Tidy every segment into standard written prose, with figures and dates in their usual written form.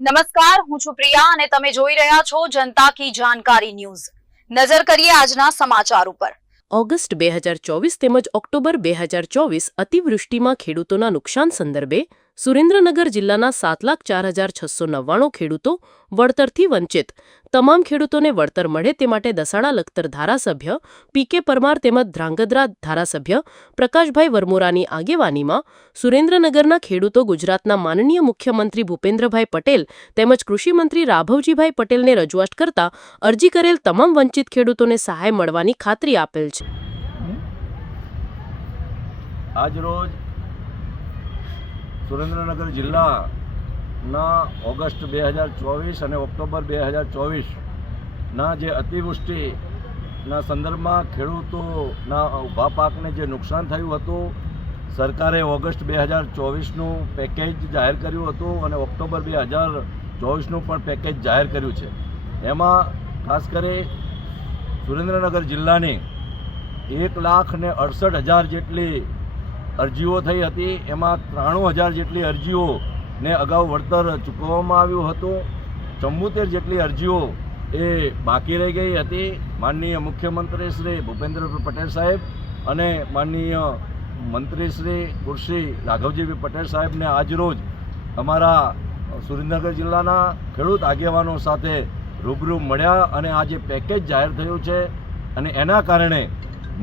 નમસ્કાર, હું છું પ્રિયા અને તમે જોઈ રહ્યા છો જનતા કી જાણકારી ન્યૂઝ। નજર કરીએ આજના સમાચાર ઉપર। ઓગસ્ટ 2024 તેમજ ઓક્ટોબર 2024 અતિવૃષ્ટિમાં ખેડૂતોના નુકસાન સંદર્ભે સુરેન્દ્રનગર જિલ્લાના 7,04,699 ખેડૂતો વળતરથી વંચિત। તમામ ખેડૂતોને વળતર મળે તે માટે દસાડા લખતર ધારાસભ્ય પી.કે. પરમાર તેમજ ધ્રાંગધ્રા ધારાસભ્ય પ્રકાશભાઈ વરમોરાની આગેવાનીમાં સુરેન્દ્રનગરના ખેડૂતો ગુજરાતના માનનીય મુખ્યમંત્રી ભૂપેન્દ્રભાઈ પટેલ તેમજ કૃષિમંત્રી રાઘવજીભાઈ પટેલને રજૂઆત કરતા અરજી કરેલ તમામ વંચિત ખેડૂતોને સહાય મળવાની ખાતરી આપેલ છે। આજરોજ સુરેન્દ્રનગર જિલ્લાના ઓગસ્ટ 2024 અને ઓક્ટોબર 2024ના જે અતિવૃષ્ટિના સંદર્ભમાં ખેડૂતોના ઊભા પાકને જે નુકસાન થયું હતું, સરકારે ઓગસ્ટ 2024નું પેકેજ જાહેર કર્યું હતું અને ઓક્ટોબર 2024નું પણ પેકેજ જાહેર કર્યું છે। એમાં ખાસ કરી સુરેન્દ્રનગર જિલ્લાની 1,68,000 જેટલી અરજીઓ થઈ હતી। એમાં 93,000 જેટલી અરજીઓને અગાઉ વળતર ચૂકવવામાં આવ્યું હતું। 74 જેટલી અરજીઓ એ બાકી રહી ગઈ હતી। માનનીય મુખ્યમંત્રી શ્રી ભૂપેન્દ્રભાઈ પટેલ સાહેબ અને માનનીય મંત્રી શ્રી કૃષિ રાઘવજીભાઈ પટેલ સાહેબને આજરોજ અમારા સુરેન્દ્રનગર જિલ્લાના ખેડૂત આગેવાનો સાથે રૂબરૂ મળ્યા અને આ જે પેકેજ જાહેર થયું છે અને એના કારણે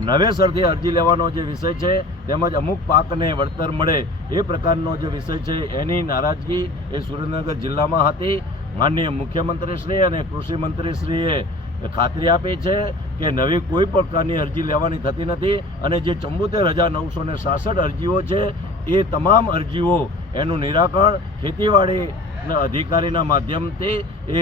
નવેસરથી અરજી લેવાનો જે વિષય છે તેમજ અમુક પાકને વળતર મળે એ પ્રકારનો જે વિષય છે એની નારાજગી એ સુરેન્દ્રનગર જિલ્લામાં હતી। માનનીય મુખ્યમંત્રીશ્રી અને કૃષિમંત્રીશ્રીએ ખાતરી આપી છે કે નવી કોઈ પ્રકારની અરજી લેવાની થતી નથી અને જે 74,966 અરજીઓ છે એ તમામ અરજીઓ એનું નિરાકરણ ખેતીવાડીના અધિકારીના માધ્યમથી એ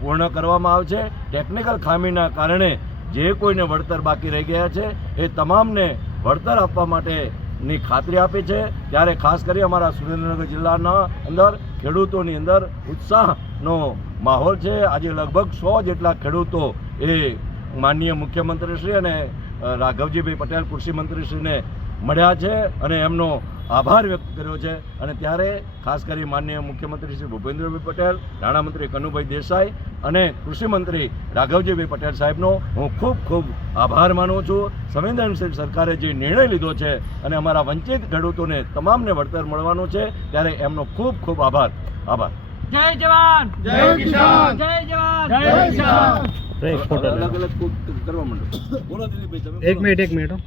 પૂર્ણ કરવામાં આવશે। ટેકનિકલ ખામીના કારણે જે કોઈને વળતર બાકી રહી ગયા છે એ તમામને વળતર આપવા માટેની ખાતરી આપી છે। ત્યારે ખાસ કરી અમારા સુરેન્દ્રનગર જિલ્લાના અંદર ખેડૂતોની અંદર ઉત્સાહનો માહોલ છે। આજે લગભગ 100 જેટલા ખેડૂતો એ માનનીય મુખ્યમંત્રીશ્રી અને રાઘવજીભાઈ પટેલ કૃષિમંત્રીશ્રીને મળ્યા છે અને એમનો આભાર વ્યક્ત કર્યો છે। અને ત્યારે ખાસ કરી માનનીય મુખ્યમંત્રી શ્રી ભૂપેન્દ્રભાઈ પટેલ, નાણામંત્રી કનુભાઈ દેસાઈ અને કૃષિમંત્રી રાઘવજીભાઈ પટેલ સાહેબનો હું ખૂબ ખૂબ આભાર માનું છું। સંવેદનશીલ સરકારે જે નિર્ણય લીધો છે અને અમારા વંચિત ખેડૂતોને તમામને વળતર મળવાનું છે ત્યારે એમનો ખૂબ ખૂબ આભાર। જય જવાન, જય કિસાન, જય જવાન, જય કિસાન। અલગ અલગ કરવા માંડો। બોલો દિલીપભાઈ, તમે એક મિનિટ